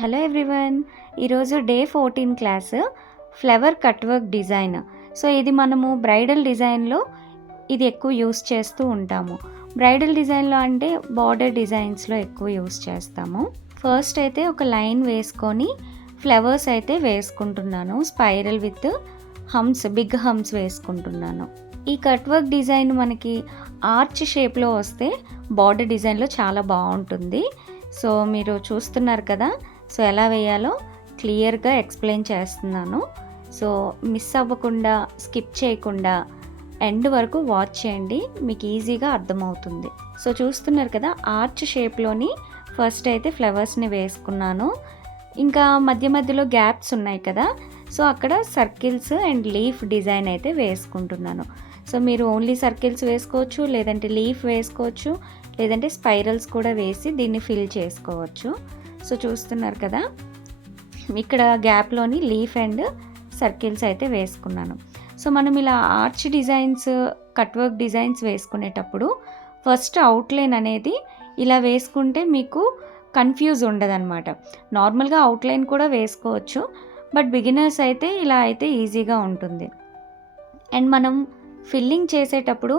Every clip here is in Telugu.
హలో ఎవ్రీవన్, ఈరోజు day 14 class flower cut work design. So ఇది మనము బ్రైడల్ డిజైన్లో ఇది ఎక్కువ యూస్ చేస్తూ ఉంటాము. బ్రైడల్ డిజైన్లో అంటే బార్డర్ డిజైన్స్లో ఎక్కువ యూస్ చేస్తాము. ఫస్ట్ అయితే ఒక లైన్ వేసుకొని ఫ్లవర్స్ అయితే వేసుకుంటున్నాను. స్పైరల్ విత్ హమ్స్, బిగ్ హమ్స్ వేసుకుంటున్నాను. ఈ కట్ వర్క్ డిజైన్ మనకి ఆర్చ్ షేప్లో వస్తే బార్డర్ డిజైన్లో చాలా బాగుంటుంది. సో మీరు చూస్తున్నారు కదా, సో ఎలా వేయాలో క్లియర్గా ఎక్స్ప్లెయిన్ చేస్తున్నాను. సో మిస్ అవ్వకుండా, స్కిప్ చేయకుండా ఎండ్ వరకు వాచ్ చేయండి, మీకు ఈజీగా అర్థమవుతుంది. సో చూస్తున్నారు కదా, ఆర్చ్ షేప్లోని ఫస్ట్ అయితే ఫ్లవర్స్ని వేసుకున్నాను. ఇంకా మధ్య మధ్యలో గ్యాప్స్ ఉన్నాయి కదా, సో అక్కడ సర్కిల్స్ అండ్ లీఫ్ డిజైన్ అయితే వేసుకుంటున్నాను. సో మీరు ఓన్లీ సర్కిల్స్ వేసుకోవచ్చు, లేదంటే లీఫ్ వేసుకోవచ్చు, లేదంటే స్పైరల్స్ కూడా వేసి దీన్ని ఫిల్ చేసుకోవచ్చు. సో చూస్తున్నారు కదా, ఇక్కడ గ్యాప్లోని లీఫ్ అండ్ సర్కిల్స్ అయితే వేసుకున్నాను. సో మనం ఇలా arch designs, cut work designs వేసుకునేటప్పుడు ఫస్ట్ అవుట్లైన్ అనేది ఇలా వేసుకుంటే మీకు కన్ఫ్యూజ్ ఉండదన్నమాట. నార్మల్గా అవుట్లైన్ కూడా వేసుకోవచ్చు, బట్ బిగినర్స్ అయితే ఇలా అయితే ఈజీగా ఉంటుంది. అండ్ మనం ఫిల్లింగ్ చేసేటప్పుడు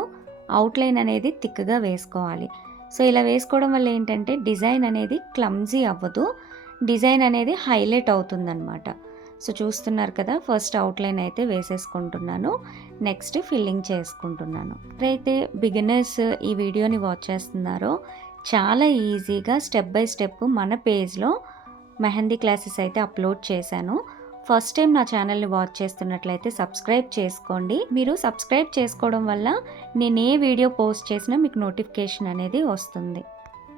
అవుట్లైన్ అనేది థిక్గా వేసుకోవాలి. సో ఇలా వేసుకోవడం వల్ల ఏంటంటే డిజైన్ అనేది క్లమ్జీ అవ్వదు, డిజైన్ అనేది హైలైట్ అవుతుందన్నమాట. సో చూస్తున్నారు కదా, ఫస్ట్ అవుట్లైన్ అయితే వేసేసుకుంటున్నాను, నెక్స్ట్ ఫిల్లింగ్ చేసుకుంటున్నాను. అయితే బిగినర్స్ ఈ వీడియోని వాచ్ చేస్తున్నారో చాలా ఈజీగా స్టెప్ బై స్టెప్ మన పేజ్లో మెహందీ క్లాసెస్ అయితే అప్లోడ్ చేశాను. ఫస్ట్ టైం నా ఛానల్ని వాచ్ చేస్తున్నట్లయితే సబ్స్క్రైబ్ చేసుకోండి. మీరు సబ్స్క్రైబ్ చేసుకోవడం వల్ల నేను ఏ వీడియో పోస్ట్ చేసినా మీకు నోటిఫికేషన్ అనేది వస్తుంది.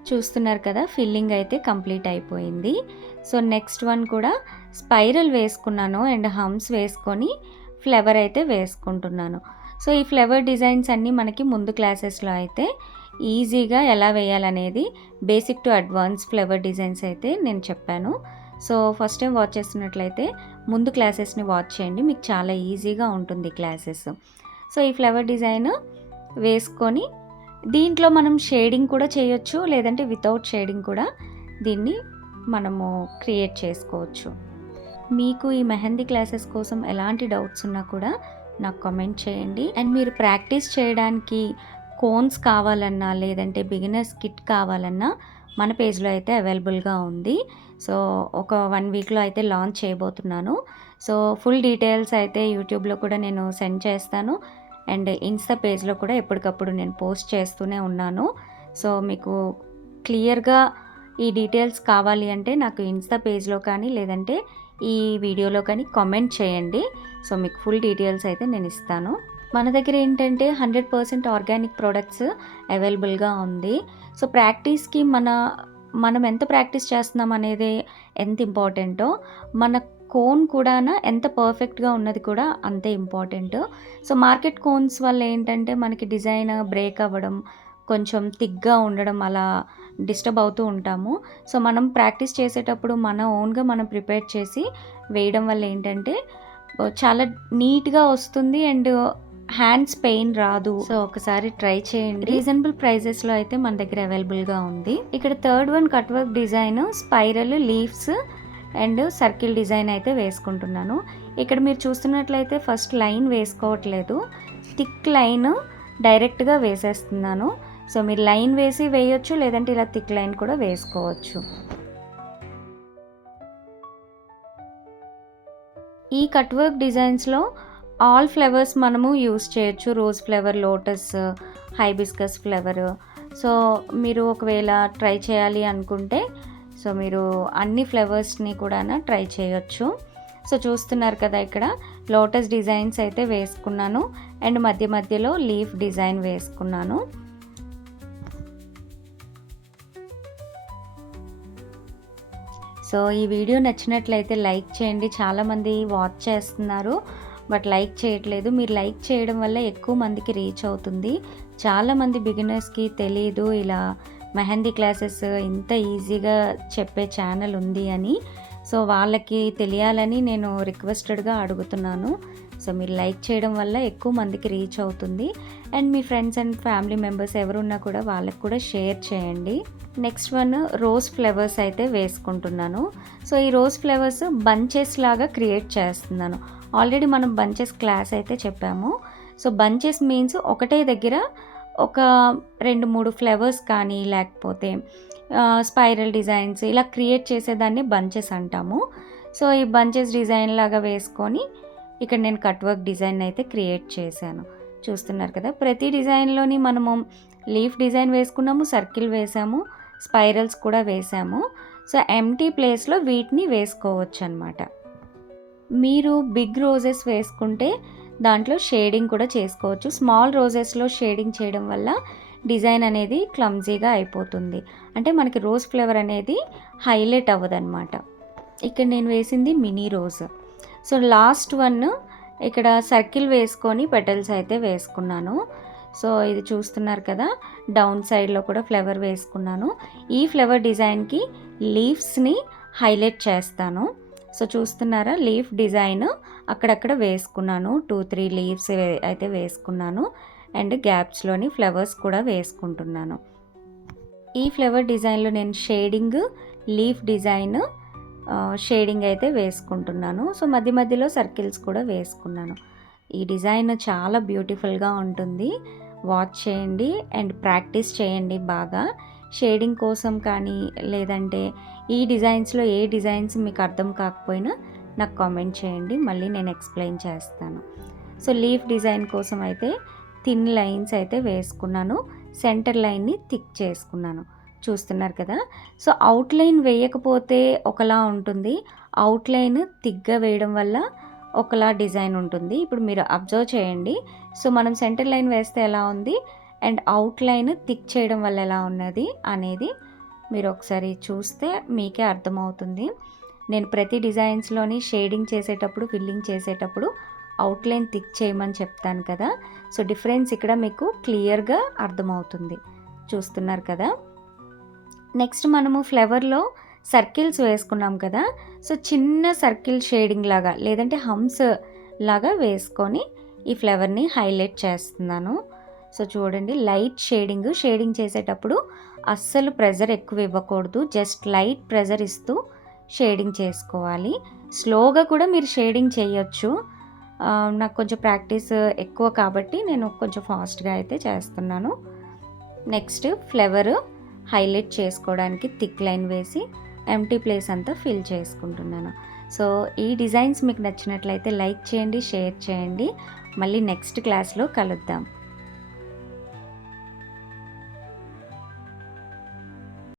చూస్తున్నారు కదా, ఫిల్లింగ్ అయితే కంప్లీట్ అయిపోయింది. సో నెక్స్ట్ వన్ కూడా స్పైరల్ వేసుకున్నాను అండ్ హమ్స్ వేసుకొని ఫ్లవర్ అయితే వేసుకుంటున్నాను. సో ఈ ఫ్లవర్ డిజైన్స్ అన్నీ మనకి ముందు క్లాసెస్లో అయితే ఈజీగా ఎలా వేయాలనేది basic to advance flower designs అయితే నేను చెప్పాను. సో ఫస్ట్ టైం వాచ్ చేస్తున్నట్లయితే ముందు క్లాసెస్ని వాచ్ చేయండి, మీకు చాలా ఈజీగా ఉంటుంది క్లాసెస్. సో ఈ ఫ్లవర్ డిజైన్ వేసుకొని దీంట్లో మనం షేడింగ్ కూడా చేయొచ్చు, లేదంటే వితౌట్ షేడింగ్ కూడా దీన్ని మనము క్రియేట్ చేసుకోవచ్చు. మీకు ఈ మెహందీ క్లాసెస్ కోసం ఎలాంటి డౌట్స్ ఉన్నా కూడా నాకు కామెంట్ చేయండి. అండ్ మీరు ప్రాక్టీస్ చేయడానికి కోన్స్ కావాలన్నా, లేదంటే బిగినర్స్ కిట్ కావాలన్నా మన పేజ్లో అయితే అవైలబుల్గా ఉంది. సో ఒక 1 వీక్లో అయితే లాంచ్ చేయబోతున్నాను. సో ఫుల్ డీటెయిల్స్ అయితే యూట్యూబ్లో కూడా నేను సెండ్ చేస్తాను, అండ్ ఇన్స్టా పేజ్లో కూడా ఎప్పటికప్పుడు నేను పోస్ట్ చేస్తూనే ఉన్నాను. సో మీకు క్లియర్గా ఈ డీటెయిల్స్ కావాలి అంటే నాకు ఇన్స్టా పేజ్లో కానీ, లేదంటే ఈ వీడియోలో కానీ కామెంట్ చేయండి. సో మీకు ఫుల్ డీటెయిల్స్ అయితే నేను ఇస్తాను. మన దగ్గర ఏంటంటే 100% ఆర్గానిక్ ప్రోడక్ట్స్ అవైలబుల్గా ఉంది. సో ప్రాక్టీస్కి మనం ఎంత ప్రాక్టీస్ చేస్తున్నాం అనేది ఎంత ఇంపార్టెంటో, మన కోన్ కూడా ఎంత పర్ఫెక్ట్గా ఉన్నది కూడా అంతే ఇంపార్టెంట్. సో మార్కెట్ కోన్స్ వల్ల ఏంటంటే మనకి డిజైన్ బ్రేక్ అవ్వడం, కొంచెం థిక్గా ఉండడం, అలా డిస్టర్బ్ అవుతూ ఉంటాము. సో మనం ప్రాక్టీస్ చేసేటప్పుడు మన ఓన్గా మనం ప్రిపేర్ చేసి వేయడం వల్ల ఏంటంటే చాలా నీట్గా వస్తుంది అండ్ హ్యాండ్స్ పెయిన్ రాదు. సో ఒకసారి ట్రై చేయండి. రీజనబుల్ ప్రైజెస్లో అయితే మన దగ్గర అవైలబుల్గా ఉంది. ఇక్కడ third one cut work design, spiral, leaves and circle design అయితే వేసుకుంటున్నాను. ఇక్కడ మీరు చూస్తున్నట్లయితే ఫస్ట్ లైన్ వేసుకోవట్లేదు, థిక్ లైన్ డైరెక్ట్గా వేసేస్తున్నాను. సో మీరు లైన్ వేసి వేయొచ్చు, లేదంటే ఇలా థిక్ లైన్ కూడా వేసుకోవచ్చు. ఈ కట్ వర్క్ డిజైన్స్లో ఆల్ ఫ్లవర్స్ మనము యూస్ చేయొచ్చు. Rose flower, lotus, hibiscus flower. So మీరు ఒకవేళ ట్రై చేయాలి అనుకుంటే సో మీరు అన్ని ఫ్లవర్స్ని కూడా ట్రై చేయొచ్చు. సో చూస్తున్నారు కదా, ఇక్కడ లోటస్ డిజైన్స్ అయితే వేసుకున్నాను అండ్ మధ్య మధ్యలో లీఫ్ డిజైన్ వేసుకున్నాను. సో ఈ వీడియో నచ్చినట్లయితే లైక్ చేయండి. చాలామంది వాచ్ చేస్తున్నారు బట్ లైక్ చేయట్లేదు. మీరు లైక్ చేయడం వల్ల ఎక్కువ మందికి రీచ్ అవుతుంది. చాలామంది బిగినర్స్కి తెలియదు ఇలా మెహందీ క్లాసెస్ ఇంత ఈజీగా చెప్పే ఛానల్ ఉంది అని. సో వాళ్ళకి తెలియాలని నేను రిక్వెస్టెడ్గా అడుగుతున్నాను. సో మీరు లైక్ చేయడం వల్ల ఎక్కువ మందికి రీచ్ అవుతుంది. And me friends and family members ఎవరున్నా కూడా వాళ్ళకి కూడా షేర్ చేయండి. నెక్స్ట్ వన్ రోజ్ ఫ్లవర్స్ అయితే వేసుకుంటున్నాను. సో ఈ రోజ్ ఫ్లవర్స్ బంచెస్ లాగా క్రియేట్ చేస్తున్నాను. ఆల్రెడీ మనం బంచెస్ క్లాస్ అయితే చెప్పాము. సో బంచెస్ మీన్స్ ఒకటే దగ్గర ఒక 2-3 ఫ్లవర్స్ కానీ లేకపోతే స్పైరల్ డిజైన్స్ ఇలా క్రియేట్ చేసేదాన్ని బంచెస్ అంటాము. సో ఈ బంచెస్ డిజైన్ లాగా వేసుకొని ఇక్కడ నేను కట్ వర్క్ డిజైన్ అయితే క్రియేట్ చేశాను. చూస్తున్నారు కదా, ప్రతి డిజైన్లోని మనము లీఫ్ డిజైన్ వేసుకున్నాము, సర్కిల్ వేసాము, స్పైరల్స్ కూడా వేసాము. సో ఎంటీ ప్లేస్లో వీటిని వేసుకోవచ్చు అనమాట. మీరు బిగ్ రోజెస్ వేసుకుంటే దాంట్లో షేడింగ్ కూడా చేసుకోవచ్చు. స్మాల్ రోజెస్లో షేడింగ్ చేయడం వల్ల డిజైన్ అనేది క్లమ్జీగా అయిపోతుంది. అంటే మనకి రోజ్ ఫ్లేవర్ అనేది హైలైట్ అవ్వదన్నమాట. ఇక్కడ నేను వేసింది mini rose. So last one ఇక్కడ సర్కిల్ వేసుకొని పెటల్స్ అయితే వేసుకున్నాను. సో ఇది చూస్తున్నారు కదా, డౌన్ సైడ్లో కూడా ఫ్లవర్ వేసుకున్నాను. ఈ ఫ్లవర్ డిజైన్కి లీవ్స్ని హైలైట్ చేస్తాను. సో చూస్తున్నారా, లీఫ్ డిజైన్ అక్కడక్కడ వేసుకున్నాను. 2-3 లీవ్స్ అయితే వేసుకున్నాను. అండ్ గ్యాప్స్లోని ఫ్లవర్స్ కూడా వేసుకుంటున్నాను. ఈ ఫ్లవర్ డిజైన్లో నేను షేడింగ్, లీఫ్ డిజైన్, షేడింగ్ అయితే వేసుకుంటున్నాను. సో మధ్య మధ్యలో సర్కిల్స్ కూడా వేసుకున్నాను. ఈ డిజైన్ చాలా బ్యూటిఫుల్గా ఉంటుంది. వాచ్ చేయండి అండ్ ప్రాక్టీస్ చేయండి బాగా. షేడింగ్ కోసం కానీ లేదంటే ఈ డిజైన్స్లో ఏ డిజైన్స్ మీకు అర్థం కాకపోయినా నాకు కామెంట్ చేయండి, మళ్ళీ నేను ఎక్స్ప్లెయిన్ చేస్తాను. సో లీఫ్ డిజైన్ కోసం అయితే థిన్ లైన్స్ అయితే వేసుకున్నాను. సెంటర్ లైన్ని థిక్ చేసుకున్నాను. చూస్తున్నారు కదా. సో అవుట్లైన్ వేయకపోతే ఒకలా ఉంటుంది, అవుట్లైన్ థిక్గా వేయడం వల్ల ఒకలా డిజైన్ ఉంటుంది. ఇప్పుడు మీరు అబ్జర్వ్ చేయండి. సో మనం సెంటర్ లైన్ వేస్తే ఎలా ఉంది అండ్ అవుట్లైన్ థిక్ చేయడం వల్ల ఎలా ఉన్నది అనేది మీరు ఒకసారి చూస్తే మీకే అర్థమవుతుంది. నేను ప్రతి డిజైన్స్లోని షేడింగ్ చేసేటప్పుడు, ఫిల్లింగ్ చేసేటప్పుడు అవుట్లైన్ థిక్ చేయమని చెప్తాను కదా. సో డిఫరెన్స్ ఇక్కడ మీకు క్లియర్గా అర్థమవుతుంది. చూస్తున్నారు కదా. నెక్స్ట్ మనము ఫ్లవర్లో సర్కిల్స్ వేసుకున్నాం కదా. సో చిన్న సర్కిల్ షేడింగ్ లాగా లేదంటే హంప్స్ లాగా వేసుకొని ఈ ఫ్లవర్ని హైలైట్ చేస్తున్నాను. సో చూడండి, లైట్ షేడింగ్ చేసేటప్పుడు అస్సలు ప్రెజర్ ఎక్కువ ఇవ్వకూడదు. జస్ట్ లైట్ ప్రెజర్ ఇస్తూ షేడింగ్ చేసుకోవాలి. స్లోగా కూడా మీరు షేడింగ్ చేయొచ్చు. నాకు కొంచెం ప్రాక్టీస్ ఎక్కువ కాబట్టి నేను కొంచెం ఫాస్ట్గా అయితే చేస్తున్నాను. నెక్స్ట్ ఫ్లవర్ హైలైట్ చేసుకోవడానికి థిక్ లైన్ వేసి ఎంటీ ప్లేస్ అంతా ఫిల్ చేసుకుంటున్నాను. సో ఈ డిజైన్స్ మీకు నచ్చినట్లయితే లైక్ చేయండి, షేర్ చేయండి. మళ్ళీ నెక్స్ట్ క్లాస్లో కలుద్దాం.